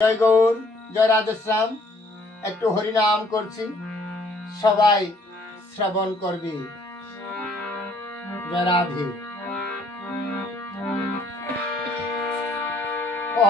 জয় গৌর জয় রাধেশ্যাম। একটু হরিনাম করছি। সবাই শ্রবণ করবে। জয় রাধে। ও